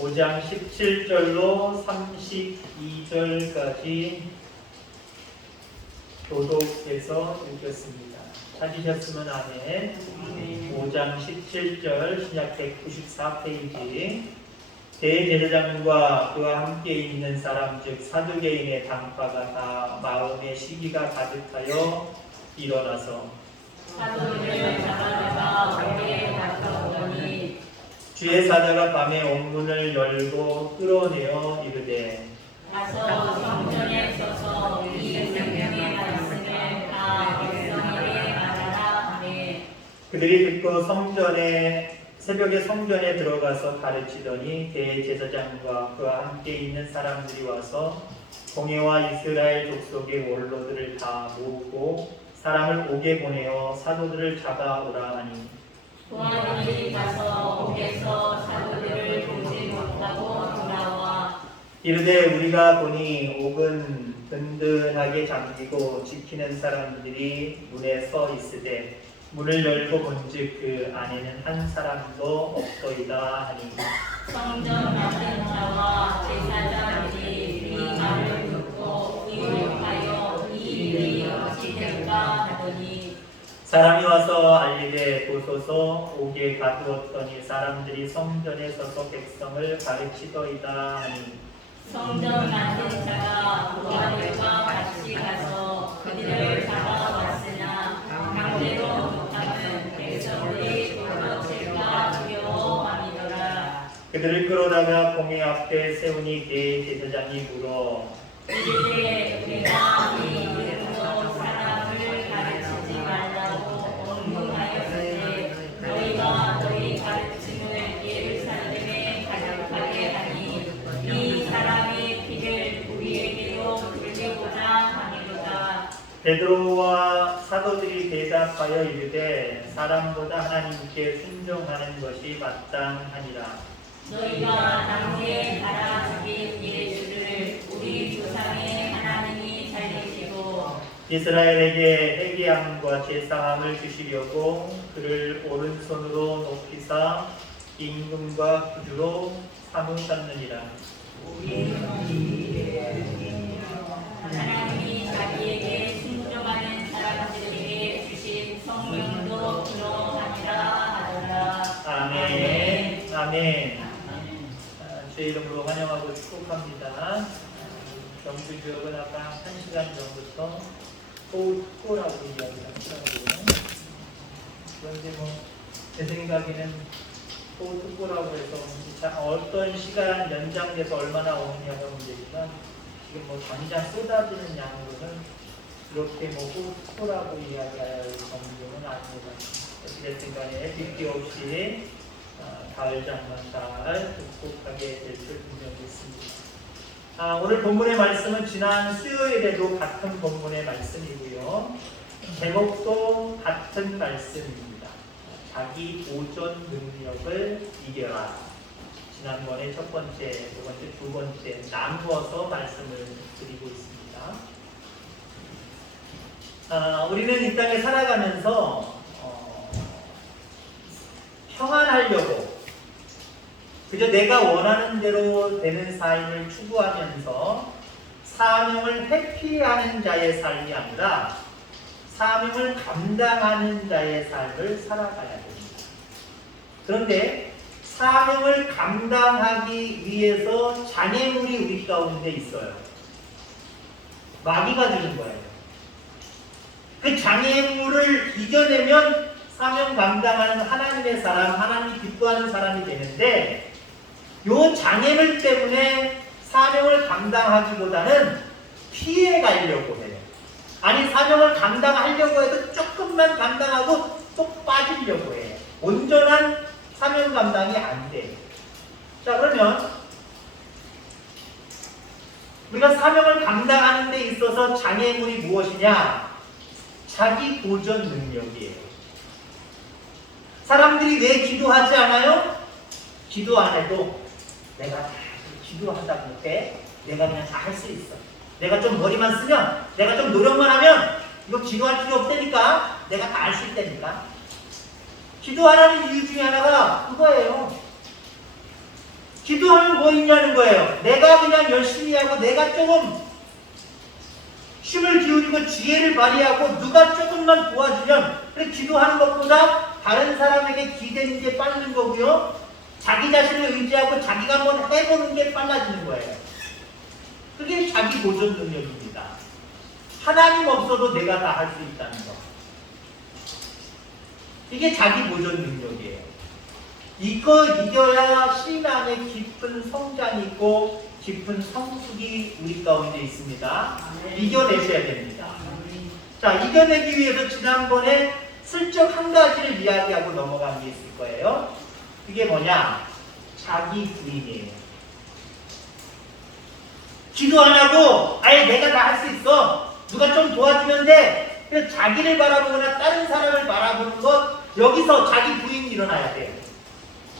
5장 17절로 32절까지 교독해서 읽겠습니다. 찾으셨으면 아멘. 5장 17절 신약 194페이지. 대제사장과 그와 함께 있는 사람 즉 사두개인의 당파가 다 마음의 시기가 가득하여 일어나서 사도들을 잡아다가 오게 가까우더니 주의 사자가 밤에 옥문을 열고 끌어내어 이르되 가서 성전에 서서 이 생명의 말씀을 다 백성에게 말하라 하매 그들이 듣고 새벽에 성전에 들어가서 가르치더니 대제사장과 그와 함께 있는 사람들이 와서 공회와 이스라엘 족속의 원로들을 다 모으고 사람을 옥에 보내어 사도들을 잡아오라 하니 공안이 가서 옥에서 사도들을 보지 못하고 돌아와 이르되 우리가 보니 옥은 든든하게 잠기고 지키는 사람들이 문에 서 있으되 문을 열고 본즉 그 안에는 한 사람도 없더이다 하니 성전 만든 자와 제사장들이 이 말을 듣고 의혹하여 이 일이 어찌 될까 하더니 사람이 와서 알리되 보소서 옥에 가두었더니 사람들이 성전에 서서 백성을 가르치더이다 하니 성전 만든 자가 고아들과 같이 가서 그들을 잡아왔으나 강제로 못하면 백성들이 돌아올까 두려워함이더라. 그들을 끌어다가 공회 앞에 세우니 대제사장이 물어 이르되 우리가 이 이름으로 사람을 가르치지 말라고 언문하였으되 너희가 너희 가르침을 예루살렘에 가득하게 하니 이 사람의 피를 우리에게로 돌리고자 함이로다. 베드로와 사도들이 대답하여 이르되 사람보다 하나님께 순종하는 것이 마땅하니라. 너희가 나무에 달아 죽인 예수를 우리 조상의 하나님이 살리시고 이스라엘에게 회개함과 제사함을 주시려고 그를 오른손으로 높이사 임금과 구주로 삼으셨느니라. 하나님이 자기에게 순종하는 사람들에게 주신 성령도 그러하니라 하더라. 아멘. 아멘. 주의 이름으로 환영하고 축복합니다. 경주 지역은 아까 1시간 전부터 토라고 이야기하더라고요. 그런데 제 생각에는 토라고 해서 어떤 시간 연장돼서 얼마나 오느냐가 문제지만 지금 당장 쏟아지는 양으로는 이렇게 토라고 이야기할 정도는 아닙니다. 어찌됐든 간에 빗기 없이 가을 장마 잘 극복하게 될 줄 분명히 있습니다. 오늘 본문의 말씀은 지난 수요일에도 같은 본문의 말씀이고요. 제목도 같은 말씀입니다. 자기 보존 능력을 이겨라. 지난번에 첫 번째, 두 번째, 두 번째 나누어서 말씀을 드리고 있습니다. 우리는 이 땅에 살아가면서 평안하려고 그저 내가 원하는 대로 되는 삶을 추구하면서 사명을 회피하는 자의 삶이 아니라 사명을 감당하는 자의 삶을 살아가야 됩니다. 그런데 사명을 감당하기 위해서 장애물이 우리 가운데 있어요. 마귀가 주는 거예요. 그 장애물을 이겨내면 사명 감당하는 하나님의 사람, 하나님이 기뻐하는 사람이 되는데 요 장애물 때문에 사명을 감당하기보다는 피해 가려고 해요. 아니 사명을 감당하려고 해도 조금만 감당하고 또 빠지려고 해요. 온전한 사명 감당이 안 돼요. 자 그러면 우리가 사명을 감당하는 데 있어서 장애물이 무엇이냐? 자기 보존 능력이에요. 사람들이 왜 기도하지 않아요? 기도 안 해도 내가 다 기도하다 못해. 내가 그냥 다 할 수 있어. 내가 좀 머리만 쓰면, 내가 좀 노력만 하면 이거 기도할 필요 없다니까. 내가 다 할 수 있다니까. 기도하라는 이유 중에 하나가 그거예요. 기도하면 뭐 있냐는 거예요. 내가 그냥 열심히 하고 내가 조금 힘을 기울이고 지혜를 발휘하고 누가 조금만 도와주면 그래 기도하는 것보다 다른 사람에게 기대는 게 빠르는 거고요. 자기 자신을 의지하고 자기가 한번 해보는 게 빨라지는 거예요. 그게 자기 보존 능력입니다. 하나님 없어도 내가 다 할 수 있다는 거. 이게 자기 보존 능력이에요. 이거 이겨야 신앙에 깊은 성장이 있고 깊은 성숙이 우리 가운데 있습니다. 이겨내셔야 됩니다. 자, 이겨내기 위해서 지난번에 슬쩍 한 가지를 이야기하고 넘어간 게 있을 거예요. 그게 뭐냐? 자기 부인이에요. 기도 안 하고 아예 내가 다 할 수 있어. 누가 좀 도와주면 돼. 그래서 자기를 바라보거나 다른 사람을 바라보는 것, 여기서 자기 부인이 일어나야 돼요.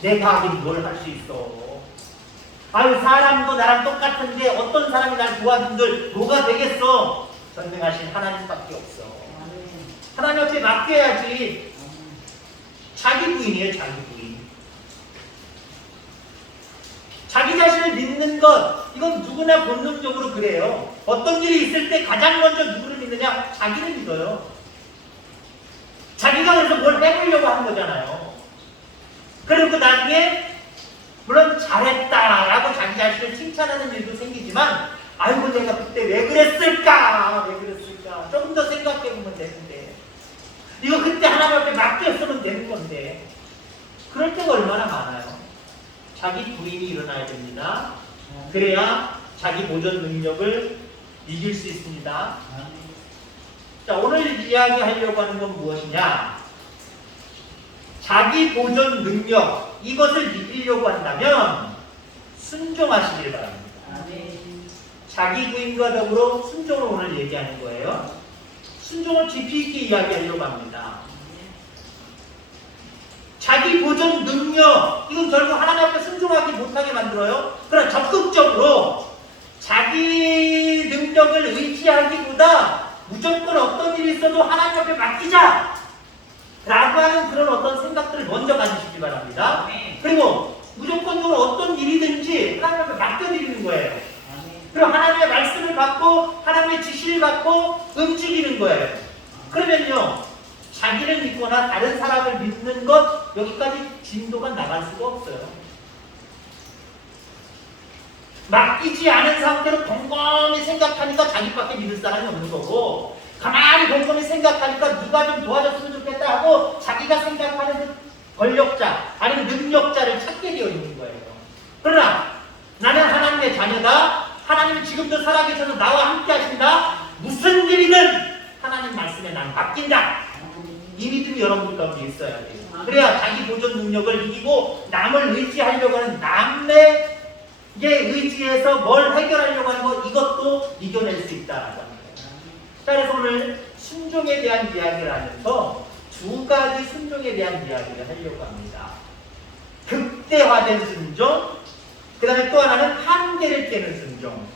내가 하긴 뭘 할 수 있어. 아유, 사람도 나랑 똑같은데 어떤 사람이 날 도와준들 뭐가 되겠어? 전능하신 하나님밖에 없어. 하나님 앞에 맡겨야지. 자기 부인이에요, 자기 부인. 자기 자신을 믿는 것, 이건 누구나 본능적으로 그래요. 어떤 일이 있을 때 가장 먼저 누구를 믿느냐? 자기를 믿어요. 자기가 그래서 뭘 해보려고 하는 거잖아요. 그리고 나중에 물론 잘했다라고 자기 자신을 칭찬하는 일도 생기지만 아이고 내가 그때 왜 그랬을까? 조금 더 생각해보면 되는데 이거 그때 하나님 앞에 맡겼으면 되는 건데 그럴 때가 얼마나 많아요. 자기 부인이 일어나야 됩니다. 그래야 자기 보존 능력을 이길 수 있습니다. 자, 오늘 이야기하려고 하는 건 무엇이냐? 자기 보존 능력, 이것을 이기려고 한다면 순종하시길 바랍니다. 자기 부인과 더불어 순종을 오늘 얘기하는 거예요. 순종을 깊이 있게 이야기하려고 합니다. 자기 보존 능력, 이건 결국 하나님 앞에 순종하기 못하게 만들어요. 그러나 적극적으로 자기 능력을 의지하기보다 무조건 어떤 일이 있어도 하나님 앞에 맡기자 라고 하는 그런 어떤 생각들을 먼저 가지시기 바랍니다. 그리고 무조건적으로 어떤 일이든지 하나님 앞에 맡겨드리는 거예요. 그리고 하나님의 말씀을 받고 하나님의 지시를 받고 움직이는 거예요. 그러면요, 자기를 믿거나 다른 사람을 믿는 것, 여기까지 진도가 나갈 수가 없어요. 맡기지 않은 상태로 곰곰이 생각하니까 자기밖에 믿을 사람이 없는 거고, 가만히 곰곰이 생각하니까 누가 좀 도와줬으면 좋겠다 하고 자기가 생각하는 그 권력자 아니면 능력자를 찾게 되어 있는 거예요. 그러나 나는 하나님의 자녀다. 하나님은 지금도 살아계셔서 나와 함께 하신다. 무슨 일이든 하나님 말씀에 난 맡긴다. 이 믿음이 여러분 가운데 있어야 돼요. 그래야 자기 보존 능력을 이기고 남을 의지하려고 하는 남의 의지에서 뭘 해결하려고 하는 것, 이것도 이겨낼 수 있다. 그래서 오늘 순종에 대한 이야기를 하면서 두 가지 순종에 대한 이야기를 하려고 합니다. 극대화된 순종, 그 다음에 또 하나는 한계를 깨는 순종.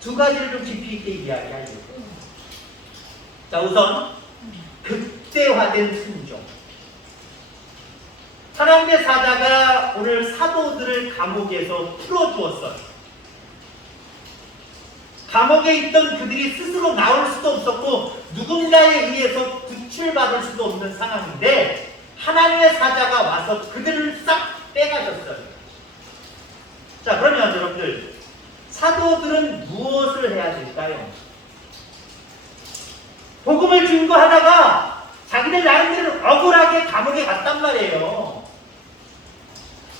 두 가지를 좀 깊이 있게 이야기하려고. 자, 우선 극대화된 순종. 하나님의 사자가 오늘 사도들을 감옥에서 풀어주었어요. 감옥에 있던 그들이 스스로 나올 수도 없었고 누군가에 의해서 구출받을 수도 없는 상황인데 하나님의 사자가 와서 그들을 싹 빼가셨어요. 자, 그러면 여러분들, 사도들은 무엇을 해야 될까요? 복음을 증거하다가 자기들 나름대로 억울하게 감옥에 갔단 말이에요.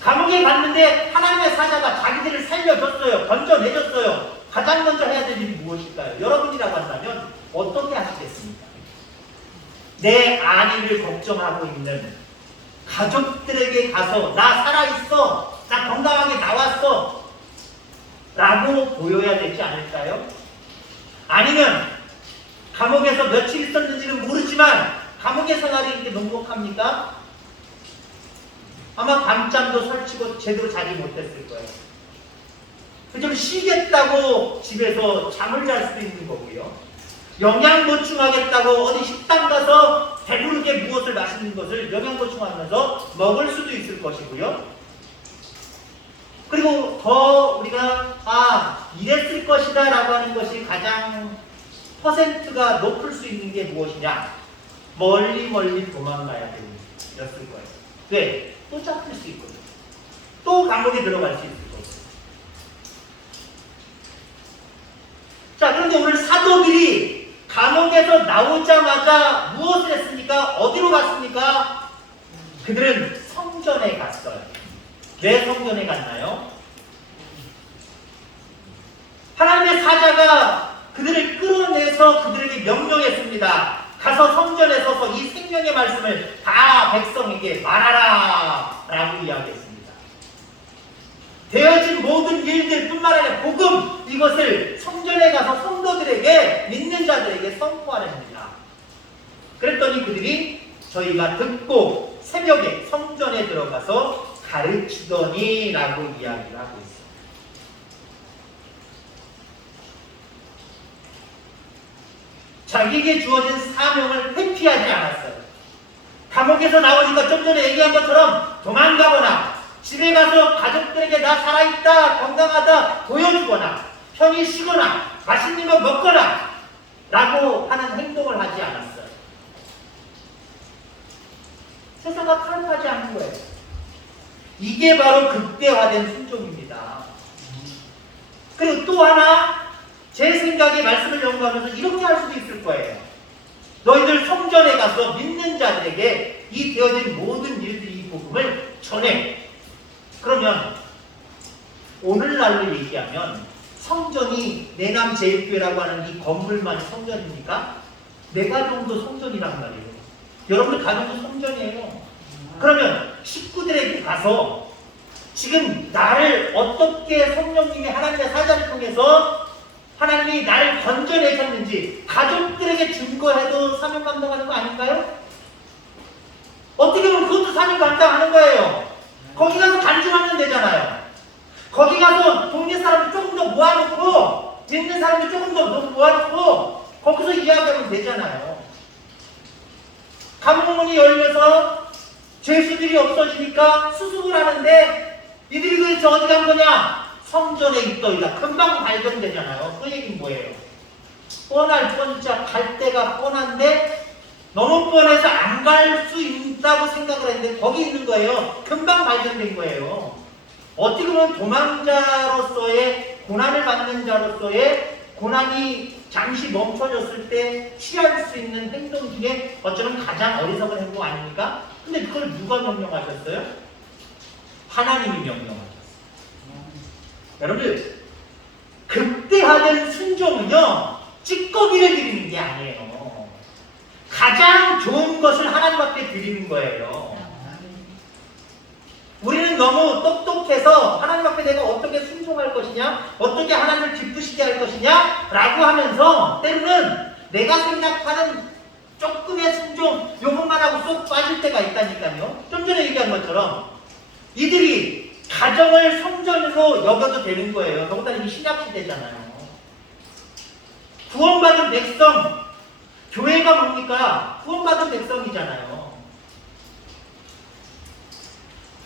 감옥에 갔는데 하나님의 사자가 자기들을 살려줬어요. 건져내줬어요. 가장 먼저 해야 될 일이 무엇일까요? 여러분이라고 한다면 어떻게 하시겠습니까? 내 안위를 걱정하고 있는 가족들에게 가서 나 살아있어, 나 건강하게 나왔어 라고 보여야 되지 않을까요? 아니면 감옥에서 며칠 있었는지는 모르지만 감옥의 생활이 이렇게 녹록합니까? 아마 밤잠도 설치고 제대로 자지 못했을 거예요. 좀 쉬겠다고 집에서 잠을 잘 수도 있는 거고요. 영양 보충하겠다고 어디 식당 가서 배부르게 무엇을 맛있는 것을 영양 보충하면서 먹을 수도 있을 것이고요. 그리고 더 우리가 이랬을 것이다 라고 하는 것이 가장 퍼센트가 높을 수 있는 게 무엇이냐? 멀리 도망가야 되었을 거예요. 왜? 또 잡힐 수 있거든요. 또 감옥에 들어갈 수 있을 거예요. 자, 그런데 오늘 사도들이 감옥에서 나오자마자 무엇을 했습니까? 어디로 갔습니까? 그들은 성전에 갔어요. 왜 성전에 갔나요? 하나님의 사자가 그들을 끌어내서 그들에게 명령했습니다. 가서 성전에 서서 이 생명의 말씀을 다 백성에게 말하라 라고 이야기했습니다. 되어진 모든 일들 뿐만 아니라 복음 이것을 성전에 가서 성도들에게 믿는 자들에게 선포하려 합니다. 그랬더니 그들이 저희가 듣고 새벽에 성전에 들어가서 가르치더니 라고 이야기를 하고 있습니다. 자기에게 주어진 사명을 회피하지 않았어요. 감옥에서 나오니까 좀 전에 얘기한 것처럼 도망가거나 집에 가서 가족들에게 나 살아있다, 건강하다 보여주거나 편히 쉬거나 맛있는 거 먹거나 라고 하는 행동을 하지 않았어요. 세상과 타협하지 않는 거예요. 이게 바로 극대화된 순종입니다. 그리고 또 하나 제 생각에 말씀을 연구하면서 이렇게 할 수도 있을 거예요. 너희들 성전에 가서 믿는 자들에게 이 되어진 모든 일들 이 복음을 전해. 그러면 오늘날로 얘기하면 성전이 내남 제일교회라고 하는 이 건물만이 성전입니까? 내 가정도 성전이란 말이에요. 여러분들 가정도 성전이에요. 그러면 식구들에게 가서 지금 나를 어떻게 성령님이 하나님의 사자를 통해서 하나님이 나를 건져내셨는지 가족들에게 증거해도 사명 감당하는 거 아닐까요? 어떻게 보면 그것도 사명 감당하는 거예요. 거기 가서 간증하면 되잖아요. 거기 가서 동네 사람들 조금 더 모아놓고 믿는 사람들 조금 더 모아놓고 거기서 이야기하면 되잖아요. 감옥문이 열려서 죄수들이 없어지니까 수습을 하는데 이들이 도대체 어디 간 거냐? 성전에 있더이다. 금방 발견되잖아요. 그 얘기는 뭐예요? 뻔할 뻔자 갈 때가 뻔한데 너무 뻔해서 안 갈 수 있다고 생각을 했는데 거기 있는 거예요. 금방 발견된 거예요. 어떻게 보면 도망자로서의 고난을 받는 자로서의 고난이 잠시 멈춰졌을 때 취할 수 있는 행동 중에 어쩌면 가장 어리석은 행동 아닙니까? 근데 그걸 누가 명령하셨어요? 하나님이 명령하셨어요. 여러분들 극대화된 순종은요 찌꺼기를 드리는 게 아니에요. 가장 좋은 것을 하나님 앞에 드리는 거예요. 우리는 너무 똑똑해서 하나님 앞에 내가 어떻게 순종할 것이냐, 어떻게 하나님을 기쁘시게 할 것이냐 라고 하면서 때로는 내가 생각하는 조금의 순종 요것만 하고 쏙 빠질 때가 있다니까요. 좀 전에 얘기한 것처럼 이들이 가정을 성전으로 여겨도 되는 거예요. 더군다나 이게 신약시대잖아요. 구원받은 백성, 교회가 뭡니까? 구원받은 백성이잖아요.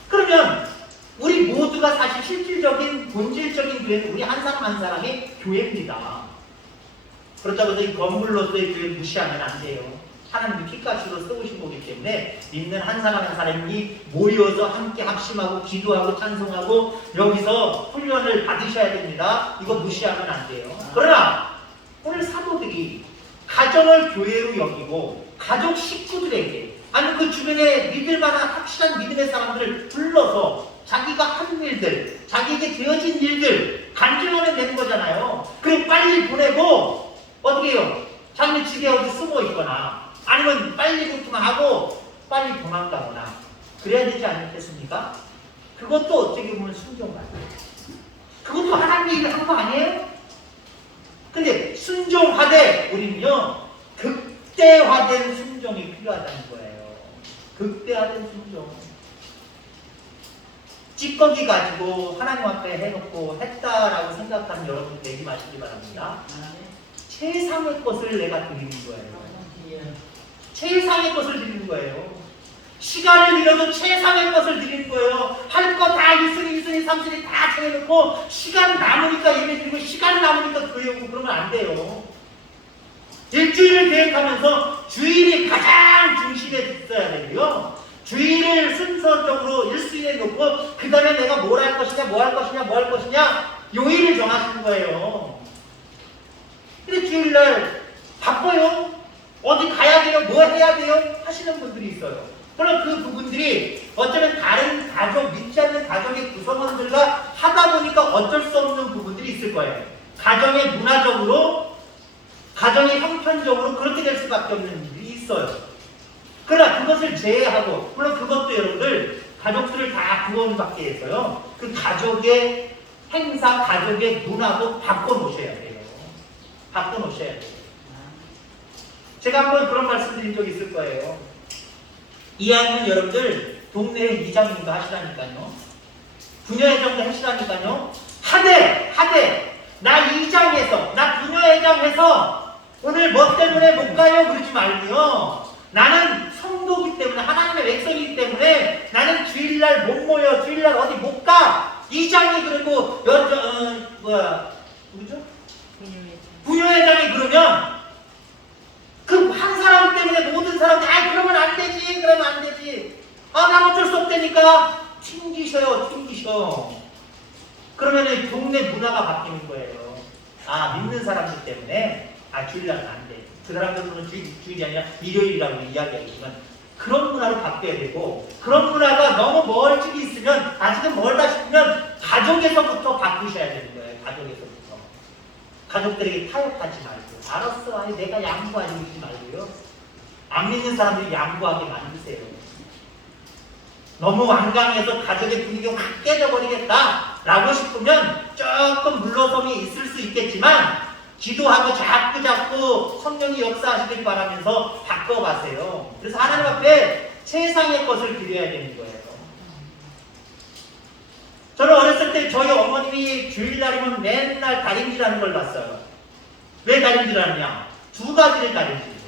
그러면 우리 모두가 사실 실질적인 본질적인 교회는 우리 한 사람 한 사람의 교회입니다. 그렇다고 해서 이 건물로서의 교회 무시하면 안 돼요. 하나님이 피가시로 세우신 거기 때문에 믿는 한 사람 한 사람이 모여서 함께 합심하고 기도하고 찬송하고 여기서 훈련을 받으셔야 됩니다. 이거 무시하면 안 돼요. 그러나 오늘 사도들이 가정을 교회로 여기고 가족 식구들에게 아니 그 주변에 믿을 만한 확실한 믿음의 사람들을 불러서 자기가 한 일들, 자기에게 되어진 일들 간증하면 되는 거잖아요. 그럼 빨리 보내고 어떻게 해요? 자기는 집에 어디 숨어 있거나 아니면 빨리 그렇게만 하고 빨리 도망가거나 그래야 되지 않겠습니까? 그것도 어떻게 보면 순종 같아요. 그것도 하나님이 한 거 아니에요? 근데 순종하되 우리는요 극대화된 순종이 필요하다는 거예요. 극대화된 순종. 찌꺼기 가지고 하나님 앞에 해놓고 했다라고 생각하는 여러분 되지 마시기 바랍니다. 최상의 것을 내가 드리는 거예요. 최상의 것을 드리는 거예요. 시간을 잃어도 최상의 것을 드리는 거예요. 할 거 다 1순위, 2순위, 3순위 다 정해놓고 시간 남으니까 예배 드리고 시간 남으니까 교회 오고 그러면 안 돼요. 일주일을 계획하면서 주일이 가장 중심에 있어야 되고요. 주일을 순서적으로 1순위에 놓고 그 다음에 내가 뭘 할 것이냐, 뭐 할 것이냐, 뭐 할 것이냐 요일을 정하시는 거예요. 근데 주일날 바빠요. 어디 가야 돼요? 뭐 해야 돼요? 하시는 분들이 있어요. 그럼 그 부분들이 어쩌면 다른 가족, 믿지 않는 가족의 구성원들과 하다 보니까 어쩔 수 없는 부분들이 있을 거예요. 가정의 문화적으로, 가정의 형편적으로 그렇게 될 수밖에 없는 일이 있어요. 그러나 그것을 제외하고, 물론 그것도 여러분들 가족들을 다 구원받게 해서요. 그 가족의 행사, 가족의 문화도 바꿔놓으셔야 돼요. 바꿔놓으셔야 돼요. 제가 한번 그런 말씀 드린 적이 있을 거예요. 이왕이면 여러분들 동네에 이장님도 하시라니까요. 부녀회장도 하시라니까요. 하되 나 이장해서 나 부녀회장해서 오늘 뭐 때문에 못 가요 그러지 말고요. 나는 성도기 때문에 하나님의 백성이기 때문에 나는 주일날 못 모여 주일날 어디 못 가. 이장이 그리고 누구죠? 부녀회장이 그러면 그 한 사람 때문에 모든 사람들이 그러면 안 되지 그러면 안 되지 난 어쩔 수 없다니까 튕기셔요. 그러면 동네 문화가 바뀌는 거예요. 믿는 사람들 때문에 주일날은 안 돼. 그 사람들은 주일이 아니라 일요일이라고 이야기하지만 그런 문화로 바뀌어야 되고 그런 문화가 너무 멀찍이 있으면 아직은 멀다 싶으면 가족에서부터 바꾸셔야 되는 거예요. 가족에서부터. 가족들에게 타협하지 말고 알았어 내가 양보하지 말고요. 안 믿는 사람들이 양보하게 만드세요. 너무 완강해서 가족의 분위기가 확 깨져버리겠다 라고 싶으면 조금 물러섬이 있을 수 있겠지만 기도하고 자꾸 성령이 역사하시길 바라면서 바꿔가세요. 그래서 하나님 앞에 세상의 것을 드려야 되는 거예요. 저는 어렸을 때 저희 어머님이 주일날이면 맨날 다림질하는 걸 봤어요. 왜 다림질하느냐? 두 가지를 다림질해요.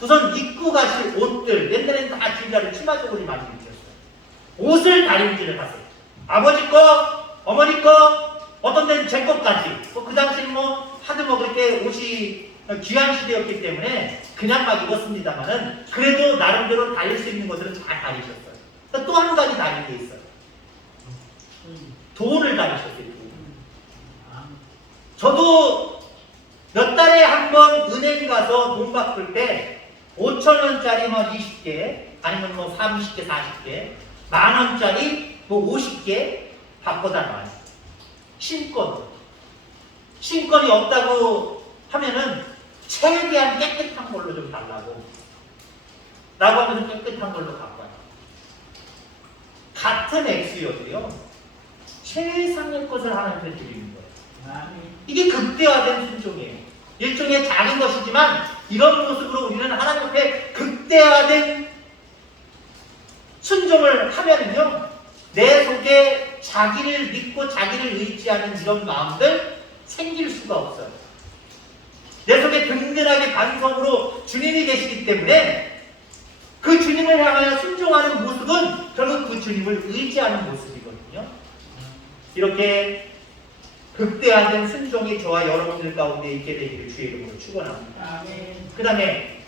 우선 입고 가실 옷들, 옛날에는 다 주일날에 치마저고리 많이 입혔어요. 옷을 다림질을 하세요. 아버지 거, 어머니 거, 어떤 데는 제 것까지. 그 당시는 하드 먹을 때 옷이 귀한 시대였기 때문에 그냥 막 입었습니다만은 그래도 나름대로 다릴 수 있는 것들은 다 다리셨어요. 또 한 가지 다린 게 있어요. 돈을 다니셨어요. 저도 몇 달에 한 번 은행 가서 돈 바꿀 때 5,000원짜리 20개 아니면 30개, 40개 만원짜리 50개 바꿔다 놔요. 신권이 없다고 하면은 최대한 깨끗한 걸로 좀 달라고 라고 하면서 깨끗한 걸로 갖고 와요. 같은 액수여도요. 최상의 것을 하나님께 드리는 거예요. 이게 극대화된 순종이에요. 일종의 작은 것이지만 이런 모습으로 우리는 하나님 앞에 극대화된 순종을 하면은요. 내 속에 자기를 믿고 자기를 의지하는 이런 마음들 생길 수가 없어요. 내 속에 든든하게 반성으로 주님이 계시기 때문에 그 주님을 향하여 순종하는 모습은 결국 그 주님을 의지하는 모습이거든요. 이렇게 극대화된 순종이 저와 여러분들 가운데 있게 되기를 주의 이름으로 축원합니다. 그 다음에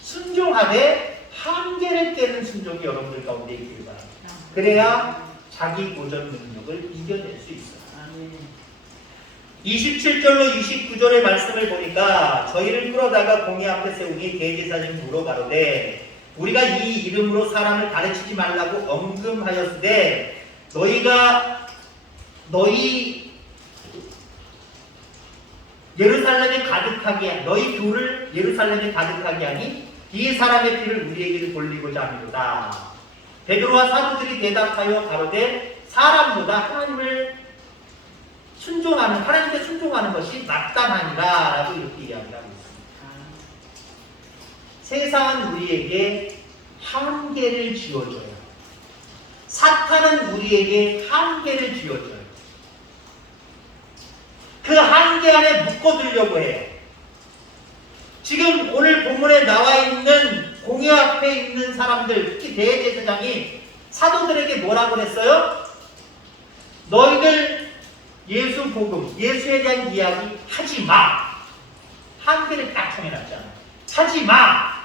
순종하되 한계를 깨는 순종이 여러분들 가운데 있기를 바랍니다. 그래야 자기 고전 능력을 이겨낼 수 있어요. 27절로 29절의 말씀을 보니까 저희를 끌어다가 공회 앞에 세우니 대제사장이 물어가로되 우리가 이 이름으로 사람을 가르치지 말라고 엄금하였으되 너희 예루살렘에 가득하게 너희 교를 예루살렘에 가득하게 하니 이 사람의 피를 우리에게 돌리고자 합니다. 베드로와 사도들이 대답하여 가로되 사람보다 하나님께 순종하는 것이 마땅하니라 라고 이렇게 이야기하고 있습니다. 세상은 우리에게 한계를 지어줘요. 사탄은 우리에게 한계를 지어줘요. 그 한계 안에 묶어두려고 해요. 지금 오늘 본문에 나와 있는 공회 앞에 있는 사람들, 특히 대제사장이 사도들에게 뭐라고 그랬어요? 너희들 예수 복음, 예수에 대한 이야기 하지 마. 한계를 딱 정해놨잖아요. 하지 마.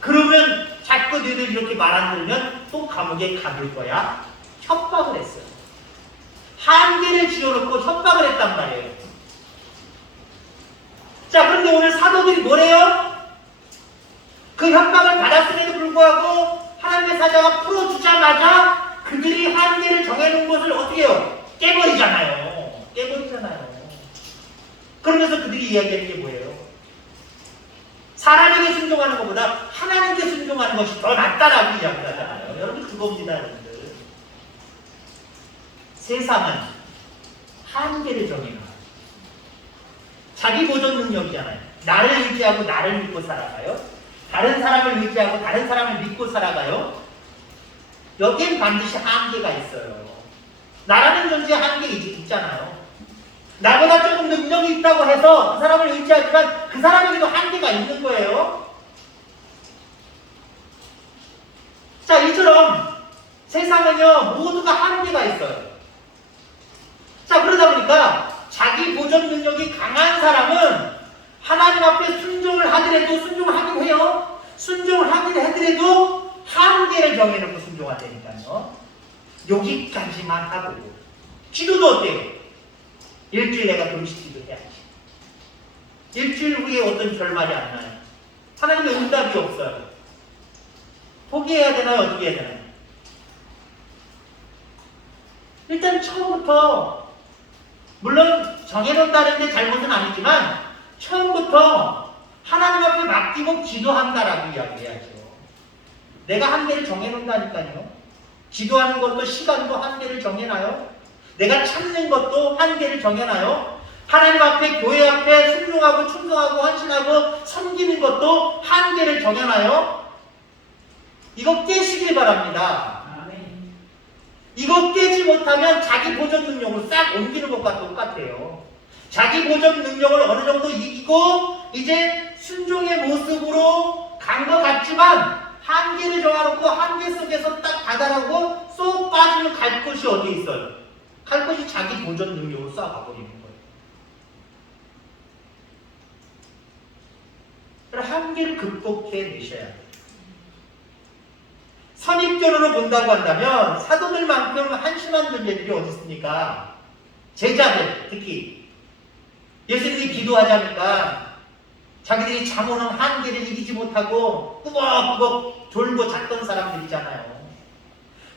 그러면 자꾸 너희들 이렇게 말 안 들으면 또 감옥에 가둘 거야. 협박을 했어요. 한계를 지어놓고 협박을 했단 말이에요. 자, 그런데 오늘 사도들이 뭐래요? 그 협박을 받았음에도 불구하고 하나님의 사자가 풀어주자마자 그들이 한계를 정해놓은 것을 어떻게 해요? 깨버리잖아요. 그러면서 그들이 이야기하는 게 뭐예요? 사람에게 순종하는 것보다 하나님께 순종하는 것이 더 낫다라고 이야기하잖아요. 여러분 그겁니다, 여러분들. 세상은 한계를 정해놔요. 자기 보존 능력이잖아요. 나를 의지하고 나를 믿고 살아가요. 다른 사람을 의지하고 다른 사람을 믿고 살아가요. 여기엔 반드시 한계가 있어요. 나라는 존재에 한계 있잖아요. 나보다 조금 능력이 있다고 해서 그 사람을 의지하지만 그 사람에게도 한계가 있는 거예요. 자, 이처럼 세상은요, 모두가 한계가 있어요. 자, 그러다 보니까 자기 보존 능력이 강한 사람은 하나님 앞에 순종을 하더라도 순종을 하긴 해요. 순종을 하긴 하더라도 한계를 정해놓고 순종하다니까요. 여기까지만 하고. 기도도 어때요? 일주일 내가 금식기도 해야지. 일주일 후에 어떤 결말이 안 나요. 하나님의 응답이 없어요. 포기해야 되나요? 어떻게 해야 되나요? 일단 처음부터 물론 정해놓는다는 게 잘못은 아니지만 처음부터 하나님 앞에 맡기고 기도한다라고 이야기해야죠. 내가 한계를 정해놓는다니까요. 기도하는 것도 시간도 한계를 정해놔요. 내가 찾는 것도 한계를 정해놔요. 하나님 앞에 교회 앞에 순종하고 충성하고 헌신하고 섬기는 것도 한계를 정해놔요. 이거 깨시길 바랍니다. 이거 깨지 못하면 자기 보존 능력으로 싹 옮기는 것과 똑같아요. 자기 보존 능력을 어느 정도 이기고 이제 순종의 모습으로 간 것 같지만 한계를 정해놓고 한계 속에서 딱 다다라고 쏙 빠지면 갈 곳이 어디 있어요? 갈 곳이 자기 보존 능력으로 쏴가버리는 거예요. 그래서 한계를 극복해내셔야 돼요. 선입견으로 본다고 한다면 사도들만큼 한심한 존재들이 어디 있습니까? 제자들 특히 예수님이 기도하자니까 자기들이 잠오는 한계를 이기지 못하고 꾸벅꾸벅 졸고 잤던 사람들이잖아요.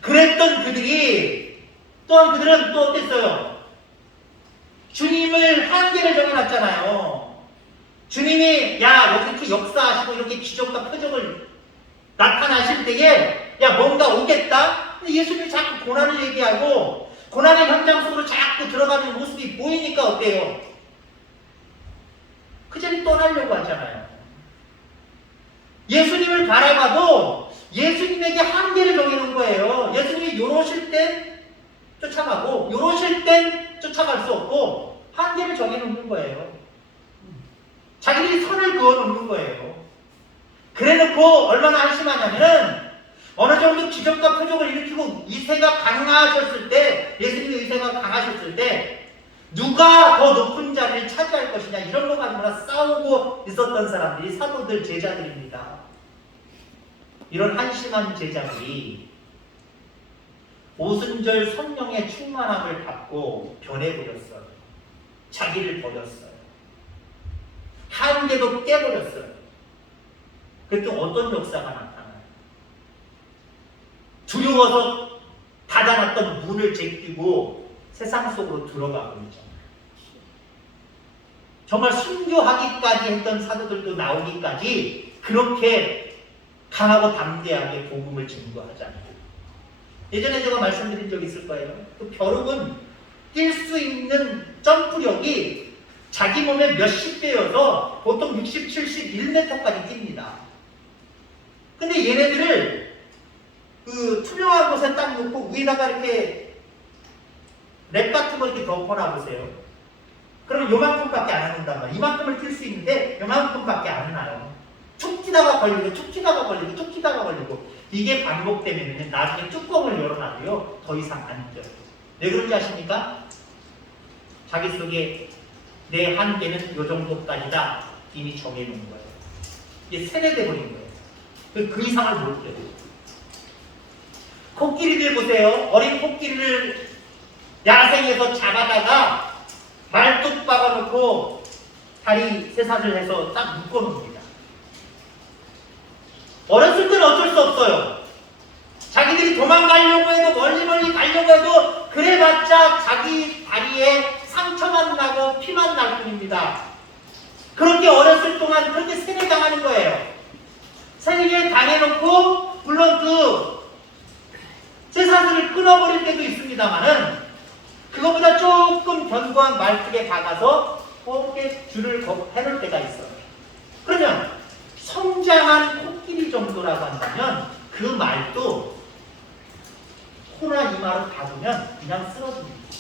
그랬던 그들이 또한 그들은 또 어땠어요? 주님을 한계를 정해놨잖아요. 주님이 야 이렇게 역사하시고 이렇게 기적과 표적을 나타나실 때에 야 뭔가 오겠다? 근데 예수님이 자꾸 고난을 얘기하고 고난의 현장 속으로 자꾸 들어가는 모습이 보이니까 어때요? 그 자리 떠나려고 하잖아요. 예수님을 바라봐도 예수님에게 한계를 정해놓은 거예요. 예수님이 요러실 땐 쫓아가고 요러실 땐 쫓아갈 수 없고 한계를 정해놓는 거예요. 자기들이 선을 그어놓는 거예요. 그래놓고 얼마나 한심하냐면은 어느 정도 기적과 표적을 일으키고 의세가 강하셨을 때, 예수님의 의세가 강하셨을 때 누가 더 높은 자리를 차지할 것이냐 이런 거 가지고 싸우고 있었던 사람들이 사도들 제자들입니다. 이런 한심한 제자들이 오순절 성령의 충만함을 받고 변해버렸어요. 자기를 버렸어요. 한계도 깨버렸어요. 그때 어떤 역사가 나타나요? 두려워서 닫아놨던 문을 제끼고 세상 속으로 들어가 버리죠. 정말 순교하기까지 했던 사도들도 나오기까지 그렇게 강하고 담대하게 복음을 증거하잖아요. 예전에 제가 말씀드린 적 있을 거예요. 그 벼룩은 뛸 수 있는 점프력이 자기 몸의 몇십 배여서 보통 60, 70, 1m까지 뜁니다. 근데 얘네들을 그 투명한 곳에 딱 놓고 위에다가 이렇게 랩 같은 거 이렇게 덮어놔 보세요. 그러면 요만큼밖에 안 하는단 말이에요. 이만큼을 뛸 수 있는데 요만큼밖에 안 나요. 툭 튀다가 걸리고 쭉 튀다가 걸리고 쭉 튀다가 걸리고 이게 반복되면 나중에 뚜껑을 열어놔도요 더 이상 안 돼요. 왜 그런지 아십니까? 자기 속에 내 한계는 요 정도까지다 이미 정해놓은 거예요. 이게 세뇌돼 버린 거예요. 그 이상을 못 돼요. 코끼리들 보세요. 어린 코끼리를 야생에서 잡아다가 말뚝 박아놓고 다리 쇠사슬 해서 딱 묶어놓습니다. 어렸을 때는 어쩔 수 없어요. 자기들이 도망가려고 해도 멀리 가려고 해도 그래봤자 자기 다리에 상처만 나고 피만 날 뿐입니다. 그렇게 어렸을 동안 그렇게 세뇌당하는 거예요. 세뇌를 당해놓고 물론 그 쇠사슬을 끊어버릴 때도 있습니다만은 그거보다 조금 견고한 말뚝에 박아서 이렇게 줄을 해놓을 때가 있어요. 그러면 성장한 코끼리 정도라고 한다면 그 말도 코나 이마를 박으면 그냥 쓰러집니다.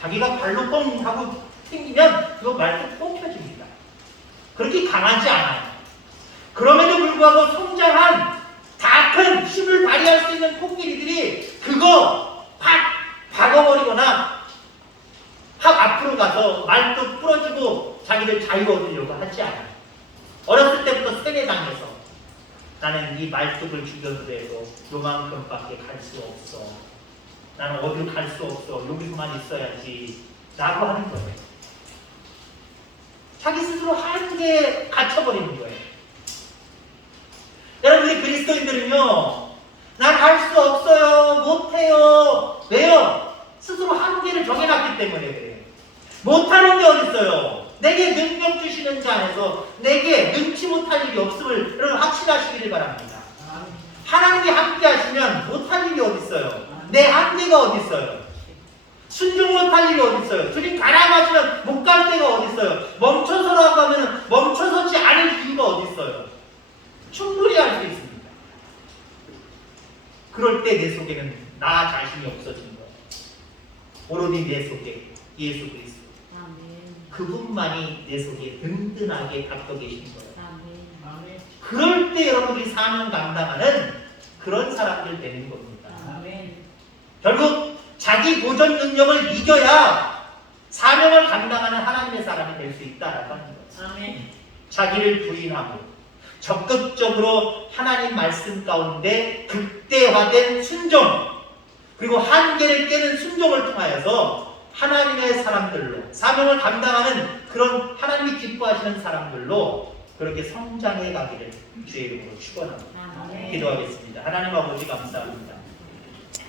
자기가 발로 뻥 하고 튕기면 그 말도 뽑혀집니다. 그렇게 강하지 않아요. 그럼에도 불구하고 성장한 다 큰 힘을 발휘할 수 있는 코끼리들이 그거 팍 박아버리거나 확 앞으로 가서 말도 부러지고 자기를 자유 얻으려고 하지 않아요. 어렸을 때부터 세뇌당해서 나는 이 말뚝을 죽여도 요만큼밖에 갈 수 없어. 나는 어디로 갈 수 없어. 여기서만 있어야지. 라고 하는 거예요. 자기 스스로 한계에 갇혀버리는 거예요. 여러분, 우리 그리스도인들은요, 난 할 수 없어요. 못해요. 왜요? 스스로 한계를 정해놨기 때문에 그래요. 못하는 게 어딨어요? 내게 능력 주시는 자 안에서 내게 능치 못할 일이 없음을 여러분 확신하시기를 바랍니다. 하나님이 함께 하시면 못할 일이 어딨어요? 내 한계가 어딨어요? 순종 못할 일이 어딨어요? 주님 가라고 하시면 못 갈 데가 어딨어요? 멈춰서라고 하면 멈춰서지 않을 이유가 어딨어요? 충분히 할 수 있습니다. 그럴 때 내 속에는 나 자신이 없어진 거예요. 오로지 내 속에 예수 그리스도. 그분만이 내 속에 든든하게 갖고 계신 거예요. 그럴 때 여러분들이 사명 감당하는 그런 사람들 되는 겁니다. 결국 자기 보존 능력을 이겨야 사명을 감당하는 하나님의 사람이 될 수 있다라고 하는 거예요. 자기를 부인하고 적극적으로 하나님 말씀 가운데 극대화된 순종, 그리고 한계를 깨는 순종을 통하여서 하나님의 사람들로 사명을 감당하는 그런 하나님이 기뻐하시는 사람들로 그렇게 성장해 가기를 주의 이름으로 축원합니다. 기도하겠습니다. 하나님 아버지 감사합니다.